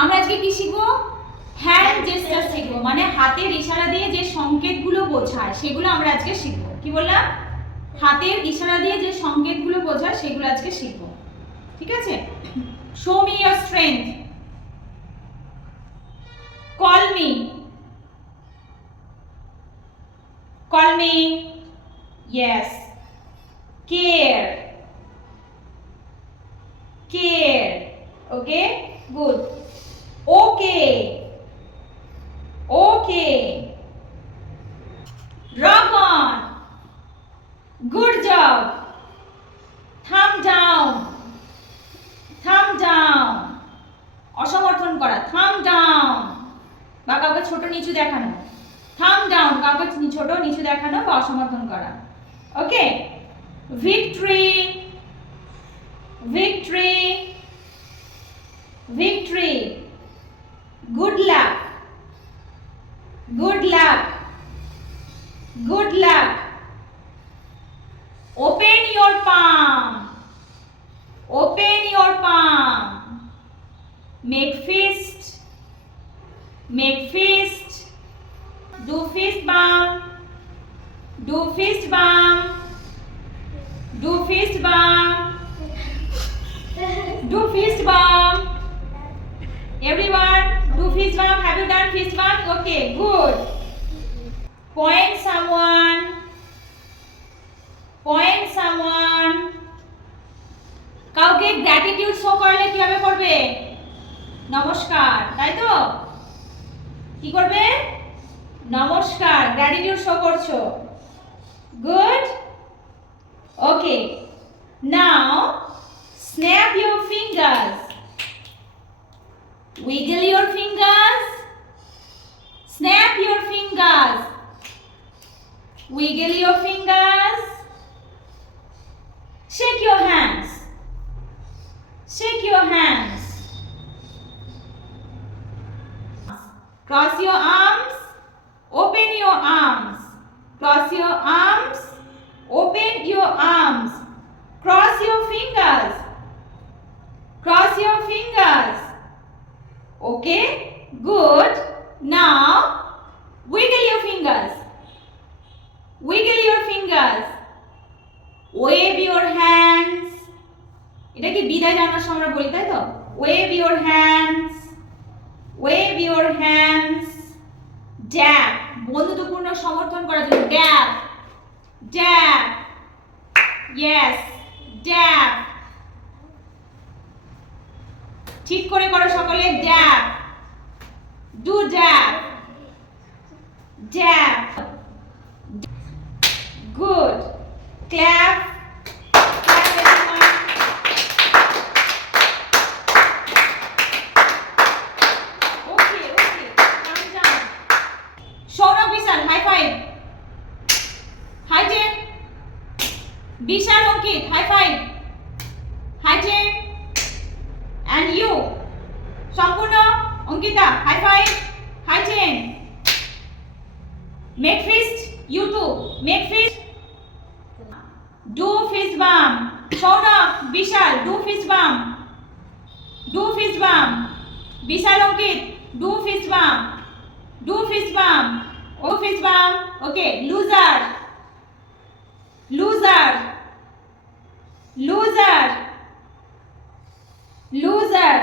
আমরা আজকে কি শিখবো? হ্যান্ড জেস্টার শিখবো, মানে হাতের ইশারা দিয়ে যে সংকেতগুলো বোঝায় সেগুলো আমরা আজকে শিখবো। কি বললাম? হাতের ইশারা দিয়ে যে সংকেতগুলো বোঝায় সেগুলো আজকে শিখবো, ঠিক আছে? Show me your strength, call me, call me, yes, care, care, okay, good, okay, okay, rock on, good job, thumb down, thumb down, অসমর্থন করা, thumb down, বা কাউকে ছোট নিচু দেখানো, থাম ডাউন, কাউকে ছোট নিচু দেখানো বা অসমর্থন করা। Okay, victory, victory, victory, good luck, good luck, good luck, open your palm, open your palm, make fist, make fist, do fist bump, do fist bump, do fist bump, do fist bump, everyone do fist bump. Have you done fist bump? Okay, good. Point someone, point someone. কাউকে gratitude show করলে কিভাবে করবে? নমস্কার, তাই তো? কি করবে? নমস্কার, গ্র্যাটিটিউড শো করছো। Good, okay, now snap your fingers, wiggle your fingers, snap your fingers, wiggle your fingers, shake your hands, shake your hands, cross your arms, open your arms, cross your arms, open your arms, cross your fingers, cross your fingers. Okay, good. Now wiggle your fingers, wiggle your fingers, wave your hands. এটা কি বিদায় জানার সময় আমরা বলি, তাই তো? Wave your hands, wave your hands. ড্যাব, বন্ধুত্বপূর্ণ সমর্থন করার জন্য ড্যাব, ড্যাব, ইয়েস, ড্যাব, ঠিক করে করো সকলে, dab, do dab, dab, good, clap, clap everyone. Saurabh Vishal, high five, high ten, Vishal Ankit, high five, high ten, and you Sampurna Ankita, high five, high ten, make fist, you too make fist, do fist bump, Saurabh Vishal, do fist bump, do fist bump, Vishal Ankit, do fist bump, do fist bump, oh fist bump, okay, loser, loser, loser, loser,